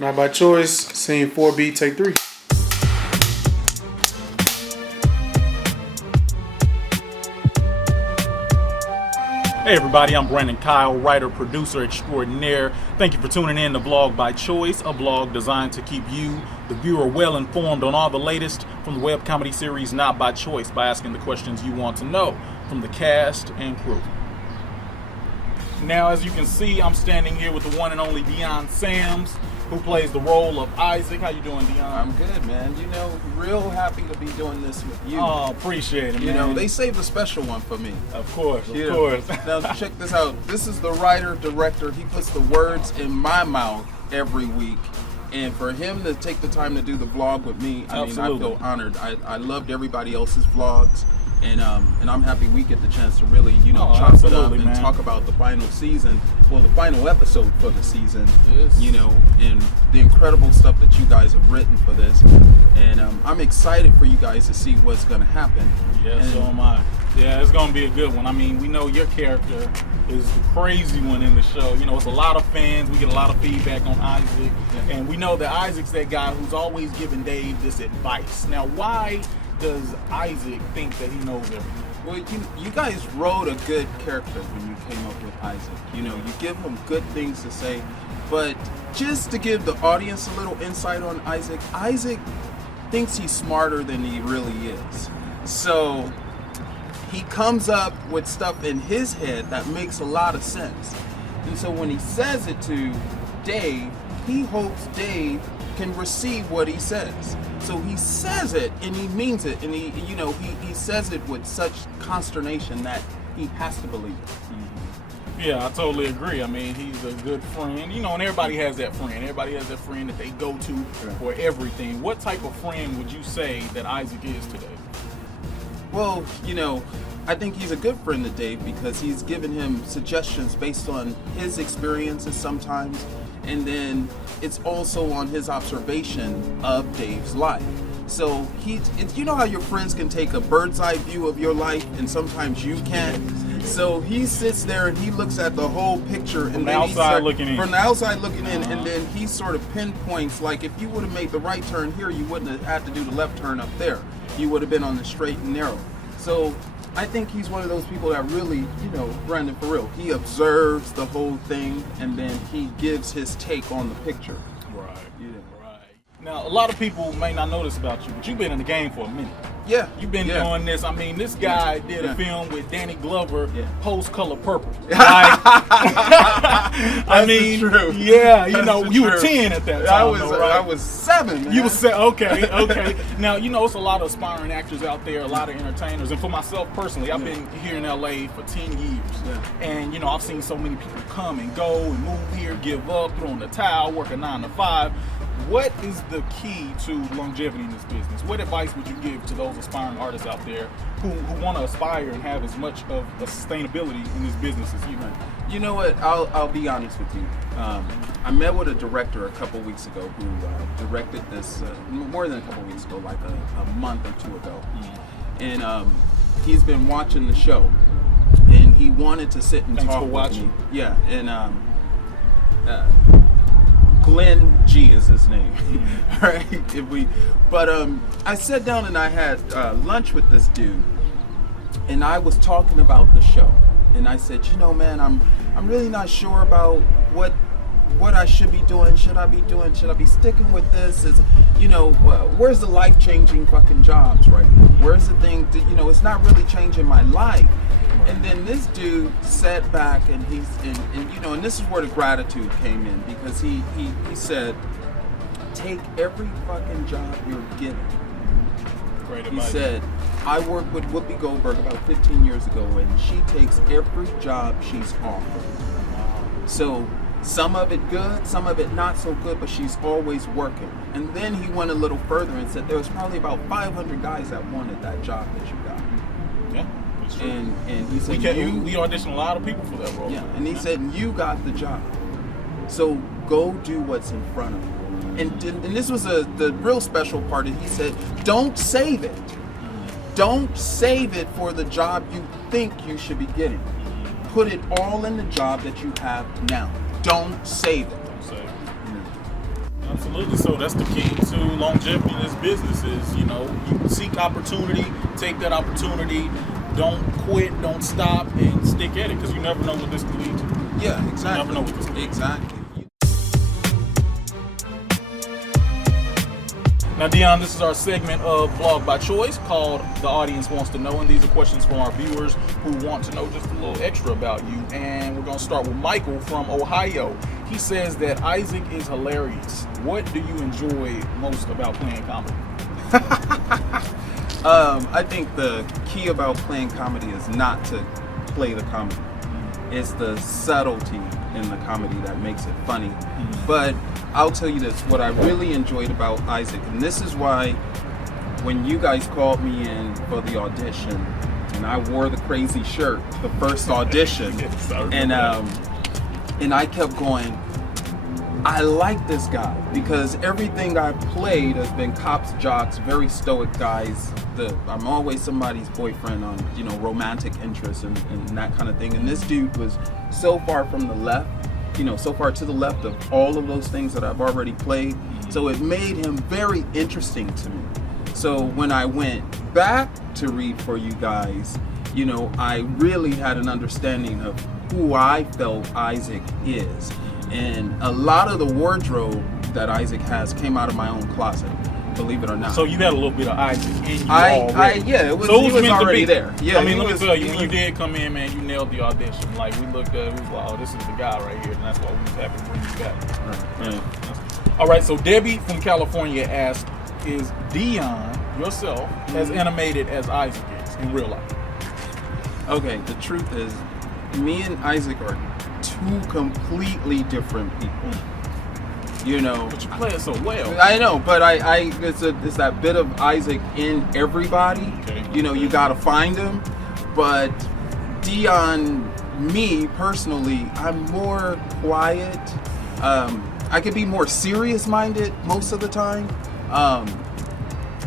Not by choice. Scene 4B, take 3. Hey everybody, I'm Brandon Kyle, writer, producer extraordinaire. Thank you for tuning in to Blog by Choice, a blog designed to keep you, the viewer, well informed on all the latest from the web comedy series Not by Choice by asking the questions you want to know from the cast and crew. Now, as you can see, I'm standing here with the one and only Deon Sams, who plays the role of Isaac. How you doing, Deon? I'm good, man. You know, real happy to be doing this with you. Oh, appreciate it, man. You know, they saved a special one for me. Of course. Now, check this out. This is the writer, director. He puts the words in my mouth every week. And for him to take the time to do the vlog with me, I feel honored. I loved everybody else's vlogs. And I'm happy we get the chance to really, chop it up and talk about the final season, well, the final episode for the season, and the incredible stuff that you guys have written for this. And I'm excited for you guys to see what's going to happen. Yeah, so am I. Yeah, it's going to be a good one. I mean, we know your character is the crazy one in the show. You know, it's a lot of fans. We get a lot of feedback on Isaac. Yeah. And we know that Isaac's that guy who's always giving Dave this advice. Now, why does Isaac think that he knows everything? Well, you guys wrote a good character when you came up with Isaac. You know, you give him good things to say, but just to give the audience a little insight on Isaac, Isaac thinks he's smarter than he really is. So he comes up with stuff in his head that makes a lot of sense. And so when he says it to Dave, he hopes Dave can receive what he says. So he says it and he means it, and he says it with such consternation that he has to believe it. Mm-hmm. Yeah, I totally agree. I mean, he's a good friend, and everybody has that friend. Everybody has that friend that they go to for everything. What type of friend would you say that Isaac is today? Well, I think he's a good friend to Dave because he's given him suggestions based on his experiences sometimes, and then it's also on his observation of Dave's life. So you know how your friends can take a bird's eye view of your life and sometimes you can't? So he sits there and he looks at the whole picture from the outside looking in. And then he sort of pinpoints, like, if you would have made the right turn here, you wouldn't have had to do the left turn up there. You would have been on the straight and narrow. So I think he's one of those people that really, Brandon, for real, he observes the whole thing and then he gives his take on the picture. Right. Now, a lot of people may not notice about you, but you've been in the game for a minute. Yeah. You've been doing this. I mean, this guy did a film with Danny Glover, Post Color Purple. Right? I mean, true. Yeah, you were 10 at that time. I was 7, man. You were 7, okay. Now, it's a lot of aspiring actors out there, a lot of entertainers. And for myself personally, I've been here in LA for 10 years. Yeah. And, I've seen so many people come and go and move here, give up, throw in the towel, work a 9 to 5. What is the key to longevity in this business? What advice would you give to those aspiring artists out there who want to aspire and have as much of a sustainability in this business as you? You know what? I'll be honest with you. I met with a director a couple weeks ago who directed this more than a couple weeks ago, like a month or two ago. Mm-hmm. And he's been watching the show, and he wanted to sit and talk with me. Yeah, and Glenn G is his name, right? I sat down and I had lunch with this dude, and I was talking about the show, and I said, man, I'm really not sure about what I should be doing. Should I be sticking with this? Where's the life-changing fucking jobs right now? Where's the thing that, it's not really changing my life. And then this dude sat back and and this is where the gratitude came in, because he said, take every fucking job you're given. Great He advice. said, I worked with Whoopi Goldberg about 15 years ago, and she takes every job she's offered. So some of it good, some of it not so good, but she's always working. And then he went a little further and said there was probably about 500 guys that wanted that job that you got. Yeah. And he said, we auditioned a lot of people for that role. Yeah, and he said, you got the job. So go do what's in front of you. And this was the real special part. He said, don't save it. Don't save it for the job you think you should be getting. Put it all in the job that you have now. Don't save it. Absolutely. So that's the key to longevity in this business is, you know, you seek opportunity, take that opportunity, don't quit, don't stop, and stick at it because you never know what this could lead to. Yeah, exactly. You never know what this could lead to. Exactly. Now, Deon, this is our segment of Vlog by Choice called The Audience Wants to Know, and these are questions from our viewers who want to know just a little extra about you. And we're going to start with Michael from Ohio. He says that Isaac is hilarious. What do you enjoy most about playing comedy? I think the key about playing comedy is not to play the comedy. It's the subtlety in the comedy that makes it funny. But I'll tell you this, what I really enjoyed about Isaac, and this is why when you guys called me in for the audition, and I wore the crazy shirt, the first audition, Yes, and I kept going, I like this guy because everything I played has been cops, jocks, very stoic guys. I'm always somebody's boyfriend on, you know, romantic interest and that kind of thing. And this dude was so far from the left, you know, so far to the left of all of those things that I've already played. So it made him very interesting to me. So when I went back to read for you guys, you know, I really had an understanding of who I felt Isaac is. And a lot of the wardrobe that Isaac has came out of my own closet, believe it or not. So you had a little bit of Isaac in you already. Yeah, it was, so he was meant to already be there. Yeah, I mean, let me tell you, he when you was- did come in, man, you nailed the audition. Like, we looked at it, we was like, oh, this is the guy right here, and that's why we was happy to bring you back. Right. All right, so Debbie from California asked, is Deon, yourself, as animated as Isaac is in real life? Okay, the truth is, me and Isaac are two completely different people. You know, But you play it so well. I know, but it's that bit of Isaac in everybody. Okay. You know, you gotta find him. But Deon, me personally, I'm more quiet. I could be more serious-minded most of the time.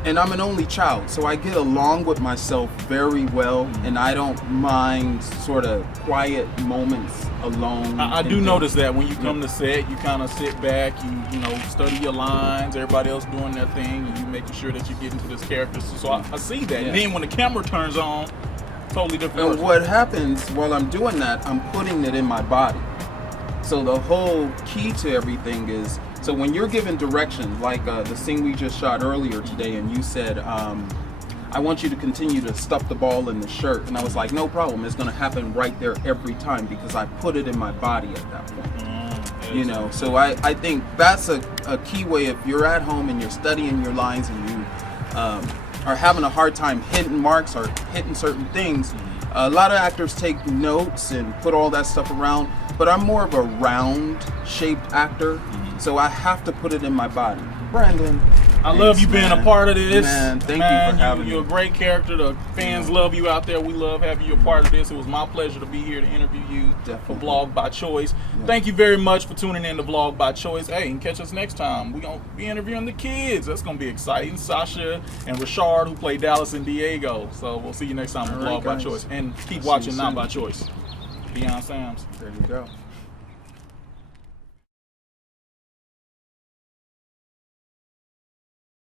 And I'm an only child, so I get along with myself very well, and I don't mind sort of quiet moments alone. I and do things. notice that when you come to set, you kind of sit back, you know, study your lines, everybody else doing their thing, and you making sure that you get into this character. So I see that. Yeah. And then when the camera turns on, totally different. And person. what happens while I'm doing that, I'm putting it in my body. So the whole key to everything is, so when you're given direction, like the scene we just shot earlier today, and you said, I want you to continue to stuff the ball in the shirt. And I was like, no problem. It's going to happen right there every time because I put it in my body at that point. You know, so I think that's a key way. If you're at home and you're studying your lines and you are having a hard time hitting marks or hitting certain things, a lot of actors take notes and put all that stuff around, but I'm more of a round-shaped actor, so I have to put it in my body. Brandon, I love you being a part of this. Man, thank you for having me. You're a great character. The fans love you out there. We love having you a part of this. It was my pleasure to be here to interview you for Definitely. Vlog by Choice. Thank you very much for tuning in to Vlog by Choice. Hey, and catch us next time. We're going to be interviewing the kids. That's going to be exciting. Sasha and Rashard, who play Dallas and Diego. So we'll see you next time on All right, Vlog by guys. Choice. And keep See watching you Not soon. by Choice. Deon Sams. There you go.